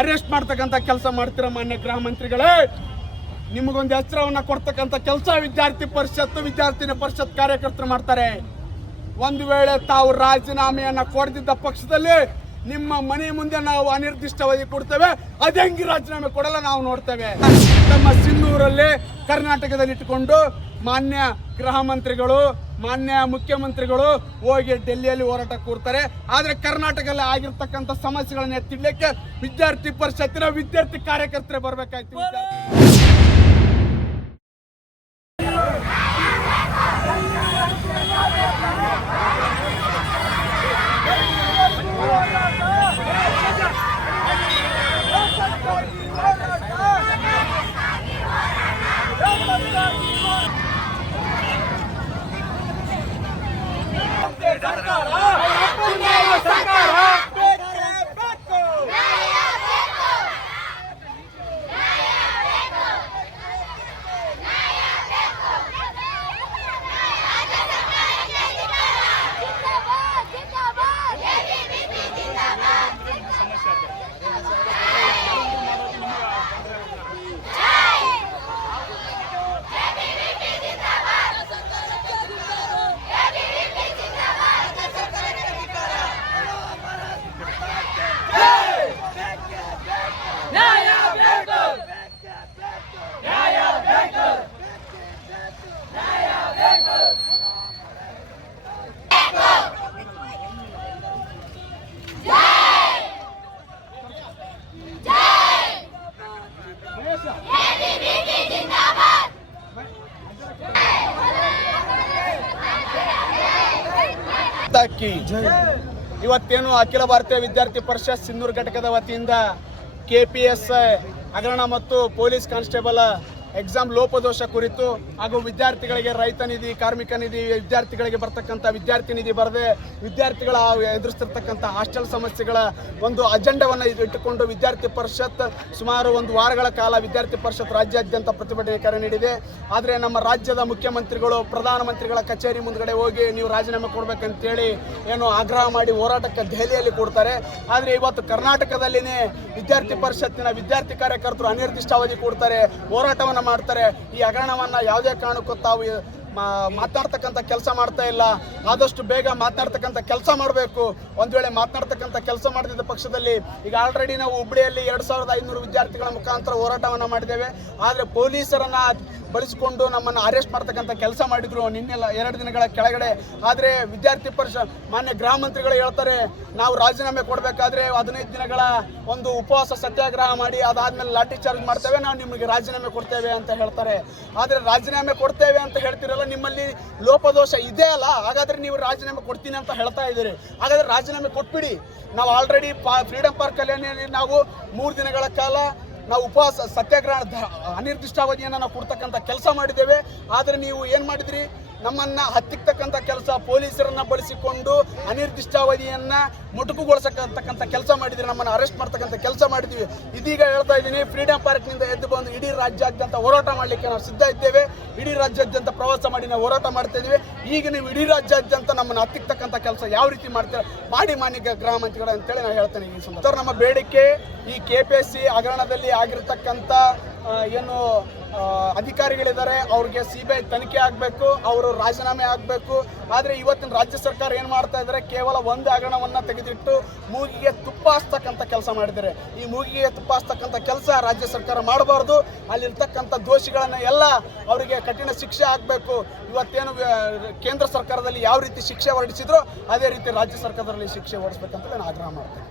Arrest ಮಾಡ್ತಕ್ಕಂಥ ಕೆಲಸ ಮಾಡ್ತೀರ ಮಾನ್ಯ ಗೃಹ ಮಂತ್ರಿಗಳೇ. ನಿಮಗೊಂದು ಎಚ್ಚರವನ್ನ ಕೊಡ್ತಕ್ಕಂಥ ಕೆಲಸ ವಿದ್ಯಾರ್ಥಿ ಪರಿಷತ್ ಕಾರ್ಯಕರ್ತರು ಮಾಡ್ತಾರೆ. ಒಂದು ವೇಳೆ ತಾವು ರಾಜೀನಾಮೆಯನ್ನ ಕೊಡದಿದ್ದ ಪಕ್ಷದಲ್ಲಿ ನಿಮ್ಮ ಮನೆ ಮುಂದೆ ನಾವು ಅನಿರ್ದಿಷ್ಟಾವಧಿ ಕೊಡ್ತೇವೆ. ಅದೆಂಗಿ ರಾಜೀನಾಮೆ ಕೊಡಲ್ಲ ನಾವು ನೋಡ್ತೇವೆ. ನಮ್ಮ ಸಿನ್ನೂರಲ್ಲಿ ಕರ್ನಾಟಕದಲ್ಲಿ ಇಟ್ಟುಕೊಂಡು ಮಾನ್ಯ ಗೃಹ ಮಂತ್ರಿಗಳು, ಮಾನ್ಯ ಮುಖ್ಯಮಂತ್ರಿಗಳು ಹೋಗಿ ಡೆಲ್ಲಿಯಲ್ಲಿ ಹೋರಾಟ ಕೂರ್ತಾರೆ. ಆದರೆ ಕರ್ನಾಟಕದಲ್ಲಿ ಆಗಿರ್ತಕ್ಕಂಥ ಸಮಸ್ಯೆಗಳನ್ನ ಎತ್ತಿಡ್ಲಿಕ್ಕೆ ವಿದ್ಯಾರ್ಥಿ ಪರಿಷತ್ತಿನ ವಿದ್ಯಾರ್ಥಿ ಕಾರ್ಯಕರ್ತರೇ ಬರಬೇಕಾಯ್ತು. ಇವತ್ತೇನು ಅಖಿಲ ಭಾರತೀಯ ವಿದ್ಯಾರ್ಥಿ ಪರಿಷತ್ ಸಿನ್ನೂರು ಘಟಕದ ವತಿಯಿಂದ KPS ಹಗರಣ ಮತ್ತು ಪೊಲೀಸ್ ಕಾನ್ಸ್ಟೇಬಲ್ ಎಕ್ಸಾಮ್ ಲೋಪದೋಷ ಕುರಿತು ಹಾಗೂ ವಿದ್ಯಾರ್ಥಿಗಳಿಗೆ ರೈತ ನಿಧಿ, ಕಾರ್ಮಿಕ ನಿಧಿ, ವಿದ್ಯಾರ್ಥಿಗಳಿಗೆ ಬರ್ತಕ್ಕಂಥ ವಿದ್ಯಾರ್ಥಿ ನಿಧಿ ಬರದೆ ವಿದ್ಯಾರ್ಥಿಗಳ ಎದುರಿಸ್ತಿರ್ತಕ್ಕಂಥ ಹಾಸ್ಟೆಲ್ ಸಮಸ್ಯೆಗಳ ಒಂದು ಅಜೆಂಡವನ್ನು ಇಟ್ಟುಕೊಂಡು ವಿದ್ಯಾರ್ಥಿ ಪರಿಷತ್ ಸುಮಾರು ಒಂದು ವಾರಗಳ ಕಾಲ ವಿದ್ಯಾರ್ಥಿ ಪರಿಷತ್ ರಾಜ್ಯಾದ್ಯಂತ ಪ್ರತಿಭಟನೆ ಕರೆ ನೀಡಿದೆ. ಆದರೆ ನಮ್ಮ ರಾಜ್ಯದ ಮುಖ್ಯಮಂತ್ರಿಗಳು ಪ್ರಧಾನಮಂತ್ರಿಗಳ ಕಚೇರಿ ಮುಂದ್ಗಡೆ ಹೋಗಿ ನೀವು ರಾಜೀನಾಮೆ ಕೊಡಬೇಕಂತೇಳಿ ಏನು ಆಗ್ರಹ ಮಾಡಿ ಹೋರಾಟಕ್ಕೆ ದೆಹಲಿಯಲ್ಲಿ ಕೊಡ್ತಾರೆ. ಆದರೆ ಇವತ್ತು ಕರ್ನಾಟಕದಲ್ಲಿನೇ ವಿದ್ಯಾರ್ಥಿ ಪರಿಷತ್ತಿನ ವಿದ್ಯಾರ್ಥಿ ಕಾರ್ಯಕರ್ತರು ಅನಿರ್ದಿಷ್ಟಾವಧಿ ಕೊಡ್ತಾರೆ, ಹೋರಾಟವನ್ನು ಮಾಡ್ತಾರೆ. ಈ ಹಗರಣವನ್ನ ಯಾವುದೇ ಕಾರಣಕ್ಕೂ ತಾವು ಮಾತನಾಡ್ತಕ್ಕಂಥ ಕೆಲಸ ಮಾಡ್ತಾ ಇಲ್ಲ. ಆದಷ್ಟು ಬೇಗ ಮಾತನಾಡ್ತಕ್ಕಂಥ ಕೆಲಸ ಮಾಡಬೇಕು. ಒಂದು ವೇಳೆ ಮಾತನಾಡ್ತಕ್ಕಂಥ ಕೆಲಸ ಮಾಡದಿದ್ದ ಪಕ್ಷದಲ್ಲಿ ಈಗ ಆಲ್ರೆಡಿ ನಾವು ಹುಬ್ಬಳ್ಳಿಯಲ್ಲಿ 2500 ವಿದ್ಯಾರ್ಥಿಗಳ ಮುಖಾಂತರ ಹೋರಾಟವನ್ನು ಮಾಡಿದ್ದೇವೆ. ಆದರೆ ಪೊಲೀಸರನ್ನ ಬಳಸಿಕೊಂಡು ನಮ್ಮನ್ನು ಅರೆಸ್ಟ್ ಮಾಡ್ತಕ್ಕಂಥ ಕೆಲಸ ಮಾಡಿದ್ರು ನಿನ್ನೆ 2 ದಿನಗಳ ಕೆಳಗಡೆ. ಆದರೆ ವಿದ್ಯಾರ್ಥಿ ಪರಿಷತ್ ಮಾನ್ಯ ಗೃಹ ಮಂತ್ರಿಗಳು ಹೇಳ್ತಾರೆ ನಾವು ರಾಜೀನಾಮೆ ಕೊಡಬೇಕಾದ್ರೆ 15 ದಿನಗಳ ಒಂದು ಉಪವಾಸ ಸತ್ಯಾಗ್ರಹ ಮಾಡಿ ಅದಾದ್ಮೇಲೆ ಲಾಠಿ ಚಾರ್ಜ್ ಮಾಡ್ತೇವೆ, ನಾವು ನಿಮಗೆ ರಾಜೀನಾಮೆ ಕೊಡ್ತೇವೆ ಅಂತ ಹೇಳ್ತಾರೆ. ಆದರೆ ರಾಜೀನಾಮೆ ಕೊಡ್ತೇವೆ ಅಂತ ಹೇಳ್ತಿರಲ್ಲ, ನಿಮ್ಮಲ್ಲಿ ಲೋಪದೋಷ ಇದೆ ಅಲ್ಲ, ಹಾಗಾದ್ರೆ ನೀವು ರಾಜೀನಾಮೆ ಕೊಡ್ತೀನಿ ಅಂತ ಹೇಳ್ತಾ ಇದ್ದೀರಿ. ಹಾಗಾದ್ರೆ ರಾಜೀನಾಮೆ ಕೊಟ್ಬಿಡಿ. ನಾವು ಆಲ್ರೆಡಿ ಫ್ರೀಡಂ ಪಾರ್ಕ್ ಅಲ್ಲಿ ನಾವು 3 ದಿನಗಳ ಕಾಲ ನಾವು ಉಪವಾಸ ಸತ್ಯಾಗ್ರಹ ಅನಿರ್ದಿಷ್ಟಾವಧಿಯನ್ನು ನಾವು ಕೊಡ್ತಕ್ಕಂಥ ಕೆಲಸ ಮಾಡಿದ್ದೇವೆ. ಆದರೆ ನೀವು ಏನು ಮಾಡಿದ್ರಿ, ನಮ್ಮನ್ನ ಹತ್ತಿಕ್ಕತಕ್ಕಂಥ ಕೆಲಸ, ಪೊಲೀಸರನ್ನ ಬಳಸಿಕೊಂಡು ಅನಿರ್ದಿಷ್ಟಾವಧಿಯನ್ನ ಮೊಟಕುಗೊಳಿಸತಕ್ಕಂಥ ಕೆಲಸ ಮಾಡಿದ್ರಿ, ನಮ್ಮನ್ನು ಅರೆಸ್ಟ್ ಮಾಡ್ತಕ್ಕಂಥ ಕೆಲಸ ಮಾಡಿದ್ವಿ. ಇದೀಗ ಹೇಳ್ತಾ ಇದ್ದೀನಿ, ಫ್ರೀಡಂ ಪಾರ್ಕ್ನಿಂದ ಎದ್ದು ಬಂದು ಇಡೀ ರಾಜ್ಯಾದ್ಯಂತ ಹೋರಾಟ ಮಾಡಲಿಕ್ಕೆ ನಾವು ಸಿದ್ಧ ಇದ್ದೇವೆ. ಇಡೀ ರಾಜ್ಯಾದ್ಯಂತ ಪ್ರವಾಸ ಮಾಡಿ ನಾವು ಹೋರಾಟ ಮಾಡ್ತಾ ಇದ್ದೀವಿ. ಈಗ ನೀವು ಇಡೀ ರಾಜ್ಯಾದ್ಯಂತ ನಮ್ಮನ್ನು ಹತ್ತಿಕ್ಕತಕ್ಕಂಥ ಕೆಲಸ ಯಾವ ರೀತಿ ಮಾಡ್ತೀರ ಮಾಡಿ ಮಾನ್ಯ ಗೃಹ ಮಂತ್ರಿಗಳು ಅಂತೇಳಿ ನಾನು ಹೇಳ್ತೇನೆ. ಈ ಸಂದರ್ಭ ನಮ್ಮ ಬೇಡಿಕೆ ಈ KPSC ಹಗರಣದಲ್ಲಿ ಆಗಿರ್ತಕ್ಕಂಥ ಏನು ಅಧಿಕಾರಿಗಳಿದ್ದಾರೆ ಅವ್ರಿಗೆ CBI ತನಿಖೆ ಆಗಬೇಕು, ಅವರು ರಾಜೀನಾಮೆ ಆಗಬೇಕು. ಆದರೆ ಇವತ್ತಿನ ರಾಜ್ಯ ಸರ್ಕಾರ ಏನು ಮಾಡ್ತಾ ಇದ್ದಾರೆ, ಕೇವಲ ಒಂದು ಹಗರಣವನ್ನು ತೆಗೆದಿಟ್ಟು ಮೂಗಿಗೆ ತುಪ್ಪ ಹಚ್ತಕ್ಕಂಥ ಕೆಲಸ ಮಾಡಿದ್ದಾರೆ. ಈ ಮೂಗಿಗೆ ತುಪ್ಪ ಹಚ್ತಕ್ಕಂಥ ಕೆಲಸ ರಾಜ್ಯ ಸರ್ಕಾರ ಮಾಡಬಾರ್ದು. ಅಲ್ಲಿರ್ತಕ್ಕಂಥ ದೋಷಿಗಳನ್ನು ಎಲ್ಲ ಅವರಿಗೆ ಕಠಿಣ ಶಿಕ್ಷೆ ಆಗಬೇಕು. ಇವತ್ತೇನು ಕೇಂದ್ರ ಸರ್ಕಾರದಲ್ಲಿ ಯಾವ ರೀತಿ ಶಿಕ್ಷೆ ಹೊರಡಿಸಿದ್ರು ಅದೇ ರೀತಿ ರಾಜ್ಯ ಸರ್ಕಾರದಲ್ಲಿ ಶಿಕ್ಷೆ ಹೊರಡಿಸ್ಬೇಕಂತ ನಾನು ಆಗ್ರಹ ಮಾಡ್ತೇನೆ.